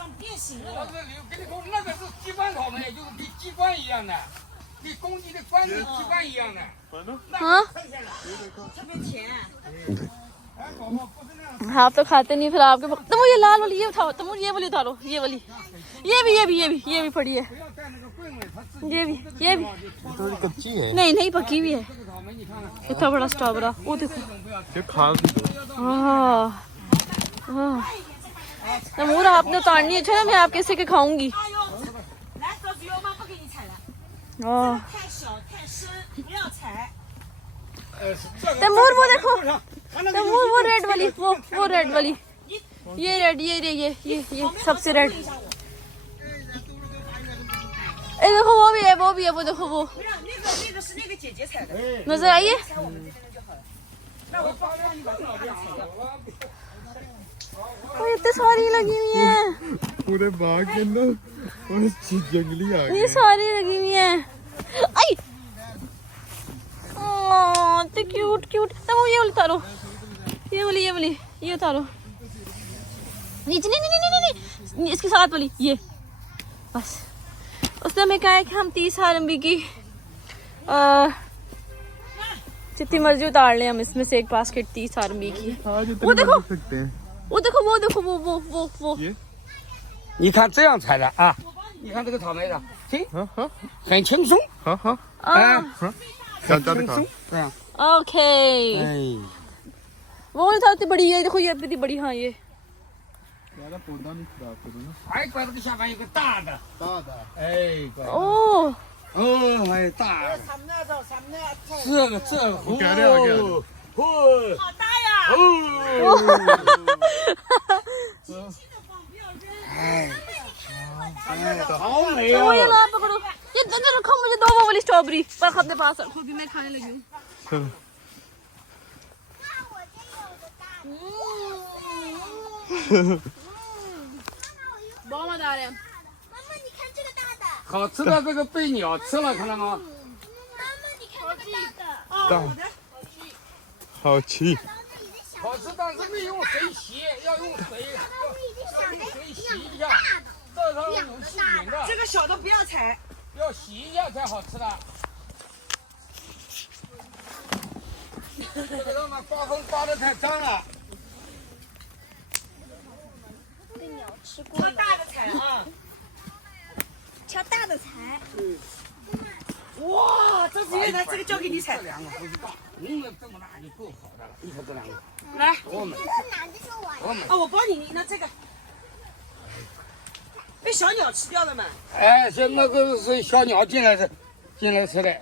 长变形了。我跟你说，那个是鸡冠草莓，就是跟鸡冠一样的，跟公鸡的冠跟鸡冠一样的。हाँ 特别甜。 आप तो खाते नहीं फिर आपके तुम ये लाल वाली ये उठाओ तुम ये वाली उतारो ये वाली ये भी पड़ी है ये भी थोड़ी कच्ची है नहीं नहीं पकी भी है इतना बड़ा स्ट्रॉबेरी वो देखो ये खा भी दो तमूर आपने उतारनी है अच्छा ना मैं आपके हिस्से के खाऊंगी 来，手指油妈不给你踩了， 太小太深，不要踩。 तमूर वो देखो तमूर वो रेड वाली वो रेड वाली ये रेड ये सबसे रेड ए देखो वो भी है वो देखो वो 不让那个是那个姐姐踩的， नजर आई है 踩我们这边的就好了。那我帮你把这个踩掉。 इतनी सारी लगी हुई हैं पूरे बाग के अंदर और जंगली आ ये सारी लगी हुई हैं आई तो क्यूट तब वो ये वाली उतारो ये उतारो नीचे नहीं इसके साथ वाली ये बस उसने हमें कहा है कि हम 30 RMB की जितनी मर्जी उतार लें हम इसमें से एक बास्केट 30 RMB की वो देखो सकते हैं वो你看这样采的啊，你看这个草莓的，行，很轻松， हाँ हाँ 很轻松，这样。 ओके 哎， वो वाली था इतनी बड़ी है देखो ये इतनी बड़ी हाँ ये ज़्यादा पौधा नहीं खराब करो ना 还怪这个下边有个大的， दादा 哎，怪 ओ 哦，还有大的，这个，我给了我给了哦，好大呀！好美 तो वो ये 哦！ ला पकड़ो ये अंदर रखो मुझे दो वो वाली स्ट्रॉबेरी पर अपने पास रखो कि मैं खाने लगी हूँ चलो बहुत मजा आ रहा है 妈妈，你看这个大的。好吃的这个被鸟吃了，看到吗？妈妈，你看这个大的。大好吃好吃，但是没用水洗，要用水，要用水洗一下，这上面有细菌的，这个小的不要踩。 要洗一下才好吃的。这个让它刮风刮得太脏了。挑大的踩啊！挑大的踩。哇，张子月，来这个交给你踩这。两个不是大，红的这么大就够好的了。你看这两个，来，多美，哪个是我的？多美。啊，我帮你，你拿这个。被小鸟吃掉了嘛？哎，是那个是小鸟进来吃的。